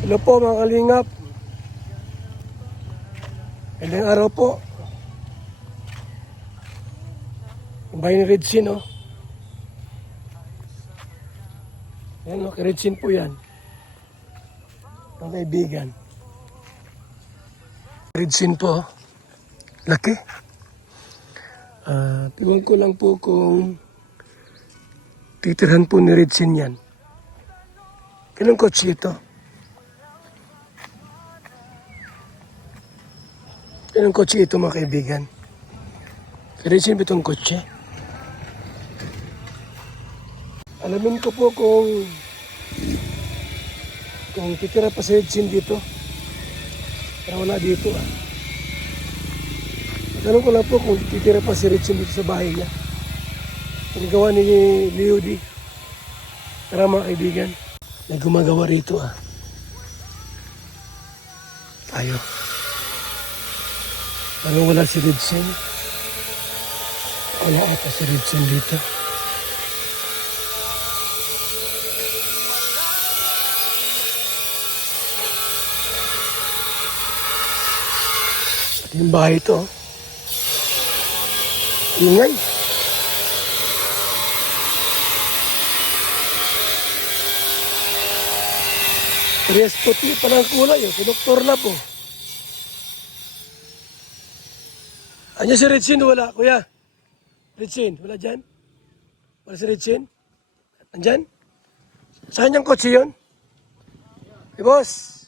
Hello po mga kalingap. Ilang araw po. Bahay ni Redsin, oh. Yan, oh, kay Redsin po yan. Ang kaibigan. Redsin po, oh. Laki. Tiwan ko lang po kung titirhan po ni Redsin yan. Kailang kotse ito? Kailang kotse ito mga kaibigan? Kay Redsin ba itong kotse? Alamin ko po kung titira pa si Redsin dito. Pero wala dito, ah. Tanong ko lang po kung titira pa si Redsin dito sa bahay niya. Pinagawa ni Leody. Tara mga kaibigan. May gumagawa rito, ah. Tayo. Anong wala si Redsin? Wala ata si Redsin dito. At yung bahay ito, oh. Ingay. Parehas puti pa ng kulay, oh. Si Dr. Lab, oh. Anya si Redsin, wala, kuya? Redsin, wala dyan? Wala si Redsin? Andyan? Saan yung kotse yun? Hey, boss.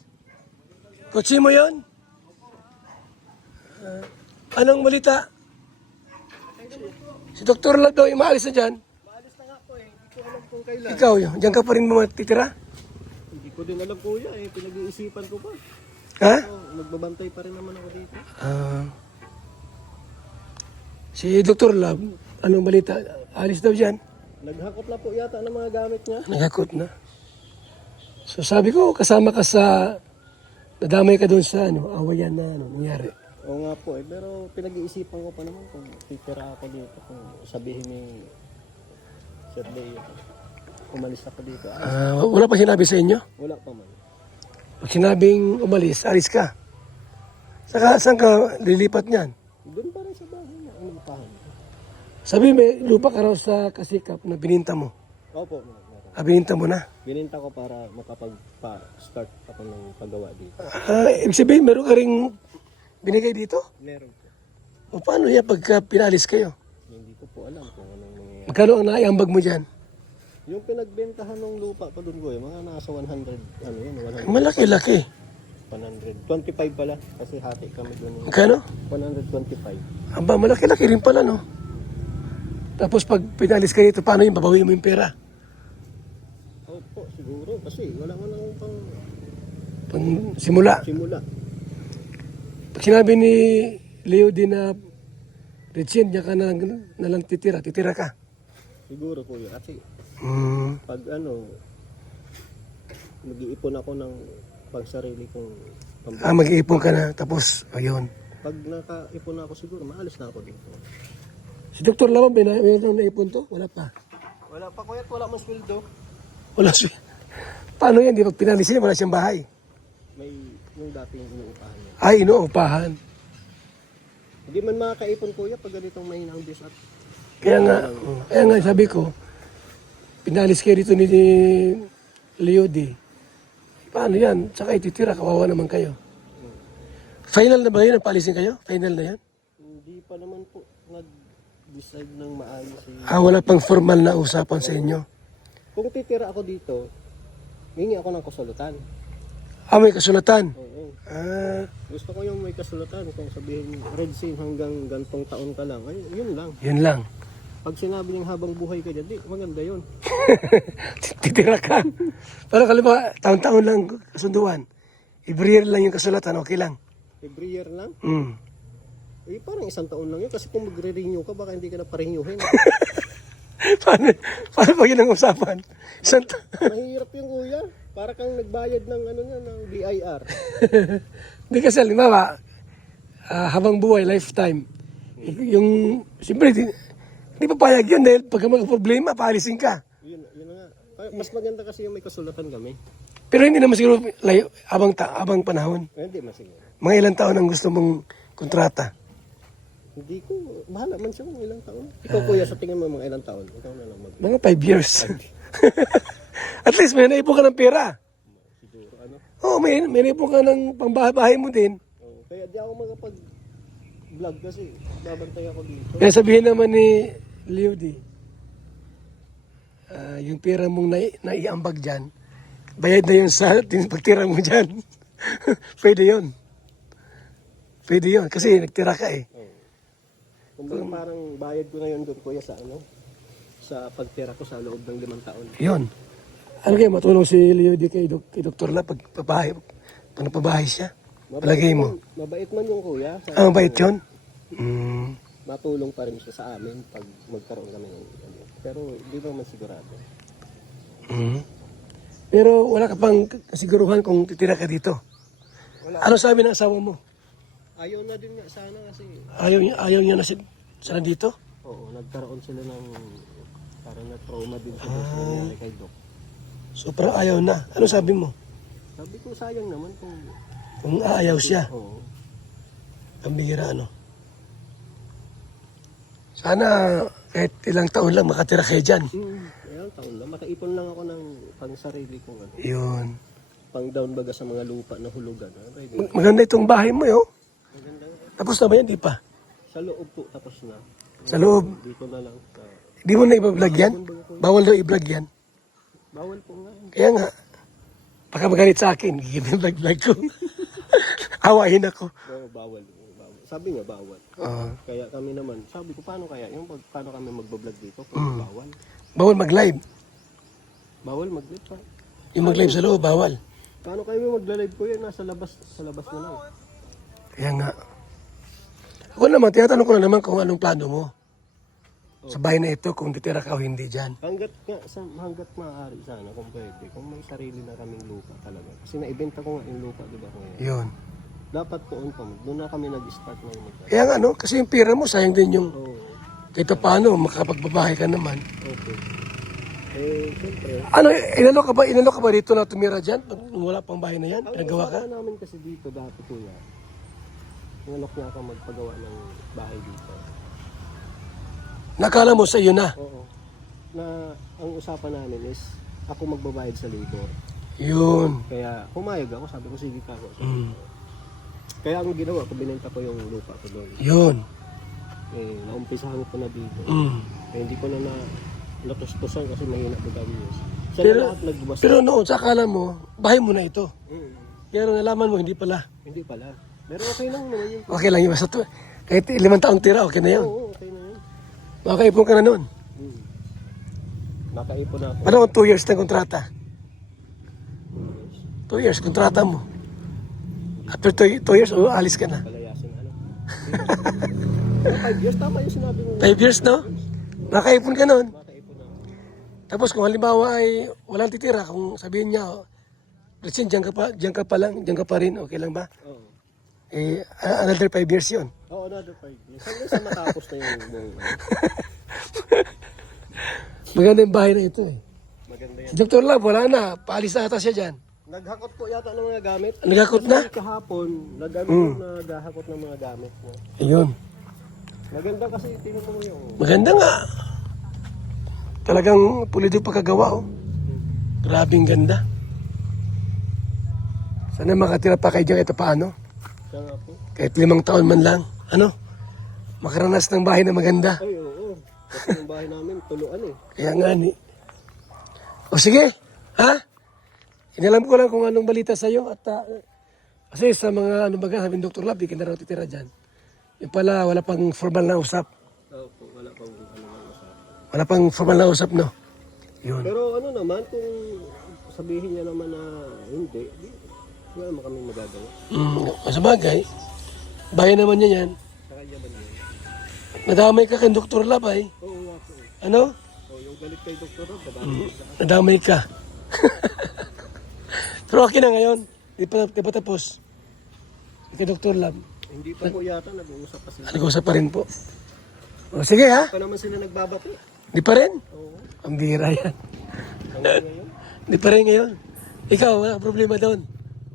Kotse mo yun? Anong malita? Si Dr. Lab daw, maalis na dyan. Maalis na nga po eh. Hindi ko alam kung kailan. Ikaw yun, dyan ka pa rin matitira? Hindi ko din alam kuya eh. Pinag-iisipan ko pa. Ha? Nagbabantay pa rin naman ako dito. Si Dr. Lab, anong balita? Alis daw dyan. Naghakot na po yata ng mga gamit niya. Nagakot na. So sabi ko, kasama ka sa, nadamay ka doon sa awayan na nangyari. Oo nga po eh. Pero pinag-iisipan ko pa naman kung titira ako dito. Kung sabihin ni Sir Leo, umalis ako dito. Wala pa sinabi sa inyo? Wala pa man. Pag sinabing umalis, alis ka. Saan ka lilipat niyan? Doon pa rin sa bahay na umampahan. Sabi may lupa ka raw sa Kasikap na bininta mo. Opo. Meron. Bininta mo na. Bininta ko para makapag-start ako ng paggawa dito. Ibig sabihin, meron ka ring binigay dito? Meron po. O paano yan pagka pinalis kayo? Hindi ko po alam kung anong mangyayari. Magkano ang naiambag mo dyan? Yung pinagbentahan ng lupa pa doon ko mga nasa 100, ano yun, 100. Malaki-laki. 125 pala, kasi hati kami doon. Magkano? 125. Aba, malaki-laki rin pala, no? Tapos pag pinalis ka dito, paano yung babawiin mo yung pera? Opo, siguro, kasi wala mo nang Pang simula. simula. Pag sinabi ni Leo din na Redsin, diyan ka na lang titira ka. Siguro po yun, kasi pag mag-iipon ako ng pagsarili kong pambili. Mag-iipon ka na, tapos, ayun. Pag nakaipon ako siguro, maalis na ako dito. Si Dr. Lamang, may naipon to? Wala pa. Wala pa kuya, wala mong sweldo. Wala siya. Paano yan? Di pag pinalisin, wala siyang bahay. May yung dating inuupahan niya. Ay, inuupahan. Hindi man makakaipon kuya pag ganitong mahinang bis at Kaya nga sabi ko, pinalis kayo dito ni Leo D. Paano yan? Tsaka ititira, kawawa naman kayo. Final na ba yun? Napalisin kayo? Final na yan? hindi pa naman po nag-decide ng maayos. Wala pang formal na usapan sa inyo. Kung titira ako dito, hingi ako ng kasulutan. May kasulatan. Oo. Gusto Gusto ko yung may kasulatan. Kung sabihin, Redsin hanggang gantong taon ka lang, ay, yun lang. Yun lang. Pag sinabi niyang habang buhay ka dyan, di, maganda yun. Titira ka. Pero kalima, taon-taon lang kasunduan. Every year lang yung kasulatan, okay lang. Every year lang. Mm. Eh, parang isang taon lang yun. Kasi kung magre-renew ka, baka hindi ka na pa-renewin. paano pa yun ang usapan? Mahirap yung kuya. Para kang nagbayad ng ng BIR. Hindi kasi, halimbawa, habang buhay, lifetime. Yung, siyempre, hindi papayag yun dahil pagka mga problema, paalisin ka. Yun na nga. Mas maganda kasi yung may kasulatan kami. Pero hindi naman siguro layo, abang panahon. Hindi masiguro. Mga ilang taon ang gusto mong kontrata. Hindi ko, bahala man siya kung ilang taon. Ikaw kuya, sa tingin mo mga ilang taon? Ikaw na lang mag... Mga 5 years. At least may naipon ka ng pera. Siguro, ano? Oo, may naipon ka ng pambahay mo din. Oo, kaya di ako makapag-vlog kasi babantay ako dito. Kaya sabihin naman ni Leo D, yung pera mong naiambag dyan, bayad na yun sa pagtira mo dyan. Pwede yun. Pwede yun. Kasi nagtira ka eh. Kumbaga parang bayad ko na yun doon kuya sa ano, sa pagtira ko sa loob ng 5 taon. Yun. Ano kaya matulong si Leo D kay Dr. La pag napabahay siya? Palagay mo. Mabait man yung kuya. Mabait yun? Matulong pa rin siya sa amin pag magkaroon kami ng ano. Pero hindi naman sigurado. Pero wala ka pang kasiguruhan kung titira ka dito. Wala. Ano sabi ng asawa mo? Ayaw na din nga sana kasi. Ayaw niya na sana dito? Oo, nagkaroon sila ng parang na-trauma din sa nangyari kay Doc. So parang ayaw na. Ano sabi mo? Sabi ko sayang naman Kung aayaw siya, oo. pambihira ano. Sana kahit ilang taon lang makatira kayo dyan. Ilang taon lang. Makaipon lang ako ng pang sarili kong ano. Yun. Pang down baga sa mga lupa na hulugan. Okay, Maganda itong bahay mo yun. maganda. Tapos na ba yan? Di pa. Sa loob po tapos na. Sa loob. Dito na lang sa... Di mo na i-vlog yan? Bawal daw i-vlog yan. Bawal po nga. Kaya nga, baka magalit sa akin. Gigil vlog ko. Hawain ako. Oo, bawal. Sabi nga bawal. Kaya kami naman, sabi ko paano kaya yung paano kami magbablog dito kung bawal. Bawal mag-live. Bawal mag-live pa. Yung mag-live sa loob, bawal. Paano kami magla-live ko yan? Nasa labas na lang. Kaya nga. Ako naman, tinatanong ko na naman kung anong plano mo. Sa bahay na ito, kung titira ka o hindi dyan. Hanggat maaari sana kung pwede. Kung may sarili na kaming lupa talaga. Kasi naibenta ko nga yung lupa, di ba? Yun. Dapat doon na kami nag-start na yung magkano. Kaya nga, no? Kasi yung pera mo, sayang din yung... Oo. Kahit paano, makapagbabahay ka naman. Okay. Siyempre. Ano, inalo ka ba dito na tumira dyan? Nung wala pang bahay na yan? Pinagawa ka? Ang usapan namin kasi dito dati kuya. Nangalok niya ako magpagawa ng bahay dito. Nakala mo sa iyo na? Oo. Na ang usapan namin is ako magbabayad sa labor. Yun. Kaya pumayag ako, sabi ko sige ka ako. Kaya ang ginawa ko, binenta ko yung lupa ko doon. Yun. Naumpisahan ko na dito. Hindi ko na natustusan kasi mahina ko dami. Siya Pero, na lahat nagbabasa. pero noon, sa akala mo, bahay mo na ito. Pero nalaman mo, hindi pala. Hindi pala. Pero okay lang naman yun. Okay lang yun. Basta to, kahit 5 taong tira, okay na yun. Oo, okay na yun. Makaipon ka na noon. Nakaipon na ako. Ano kung 2 years na kontrata? 2 years, kontrata mo. After 2 years, alis ka na. Palayasin ano. 5 years, tama yung sinabi mo. 5 years, no? Nakaipon ka noon. Nakaipon na. Tapos kung halimbawa ay walang titira, kung sabihin niya, Richin, diyan ka pa rin, okay lang ba? Oo. Another 5 years yun. Oo, another 5 years. Hanggang sa matapos na yung buong Maganda yung bahay na ito eh. maganda yan. Si Dr. Love, wala na. Paalis na ata siya dyan. Naghakot po yata ng mga gamit. Naghakot na? Kasi kahapon, naghahakot ng mga gamit mo. Ayun. Maganda kasi tingnan mo yung... Maganda nga. Talagang pulido pagkagawa oh. Grabing ganda. Sana makatira pa kayo dyan ito paano. Siya nga po. Kahit 5 taon man lang. Ano? Makaranas ng bahay na maganda. Ay, oo. Kasi yung bahay namin, tuluan eh. Kaya nga ni. O sige. Ha? Inalam ko lang kung anong balita sa'yo. At kasi sa mga ano baga, sabi ng Dr. Lab, di ka na raw titira dyan. Yung pala, wala pang formal na usap. Oo po, wala pang ano ng usapan. Wala pang formal na usap, no? Yun. Pero ano naman, kung sabihin niya naman na hindi, wala naman kami magagawa. Sa bagay, bayan naman niya yan. Sa kanya ba niya? Nadamay ka kay Dr. Lab ay. Oo nga po. Ano? Oo, yung galit kay Dr. Rob, dabali sa akin. Nadamay ka. Pero okay na ngayon. Di pa tapos. Kay Dr. Lab. Hindi pa po yata, nag-uusap pa sila. Nag-usap pa rin po. O sige ha. Pa naman sila nagbabati. Di pa rin. Oo. Ang bira yan. Hanggang ngayon. Di pa rin ngayon. Ikaw, wala kang problema doon.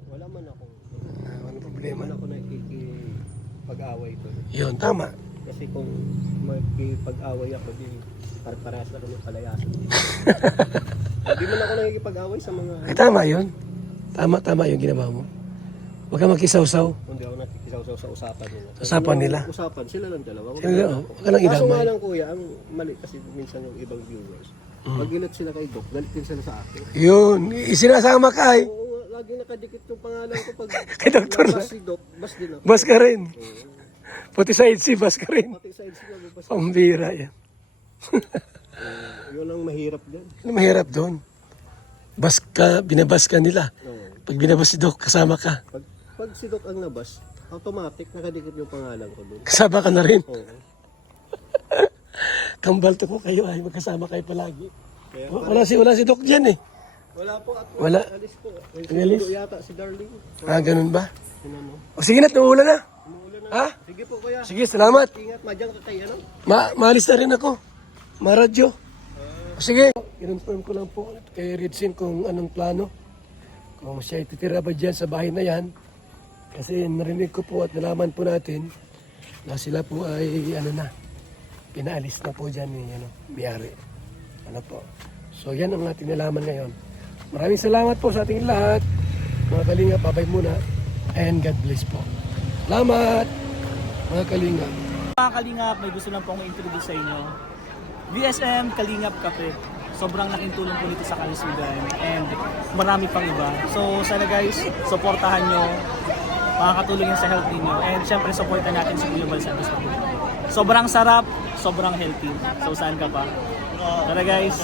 Wala man akong, Walang wala problema. man ako nakikipag-away doon. Yun, tama. Kasi kung magkipag-away ako, di parehas na kami palayasan. Hindi man ako nakikipag-away sa mga, Ay, tama yun. Tama yung ginawa mo. Huwag ka makisaw-saw. hindi ako nakikisaw sa usapan nila. Usapan nila? Usapan, sila lang dalawa. Sila lang, huwag ka lang Kaso idamay. nga lang kuya, ang mali kasi minsan yung ibang viewers. Pag gilat sila kay Doc, galit din sila sa akin. Yun, isinasama ka ay. Oo, lagi nakadikit yung pangalan ko pag Kay Dr. nabas si Doc, bas din ako. Bas ka rin. Oo. Pati sa IDC, bas ka rin. Pati sa EDC na bas. Pambira yan. Yun ang mahirap dyan. Ano mahirap doon? Bas ka, binabas ka nila. Oo. Pag binabas si Doc, kasama ka. Pag si Doc ang nabas, automatic nakadikit yung pangalan ko doon. Kasama ka na rin. Oo. Kambal to ko kayo ay magkasama kayo palagi. Kaya Wala si Doc dyan eh. wala po at Wala. alis po. Alis? Siguro yata si Darling. Ganun ba? Ano? O sige na, tumuulan na. Umuulan na. Ha? Sige po kuya. Sige, salamat. Ingat, madyang ka kay ano? Maalis na rin ako. Maradyo. O sige. I-confirm ko lang po kay Ritsin kung anong plano. Kung siya ititira ba dyan sa bahay na yan. Kasi narinig ko po at nalaman po natin na sila po ay pinaalis na po dyan ni Biyari. Ano po. So yan ang ating nalaman ngayon. Maraming salamat po sa ating lahat. Mga Kalinga, babay muna. And God bless po. Salamat mga Kalinga. Mga Kalingap, may gusto lang pong i-introduce sa inyo. VSM Kalingap Cafe. Sobrang laking tulong po nito sa kalusugan and marami pang iba. So sana guys, supportahan nyo. Makakatulong yun sa health ninyo. And syempre, supportan natin si Global Santos. Sobrang sarap, sobrang healthy. So saan ka pa? Tara guys.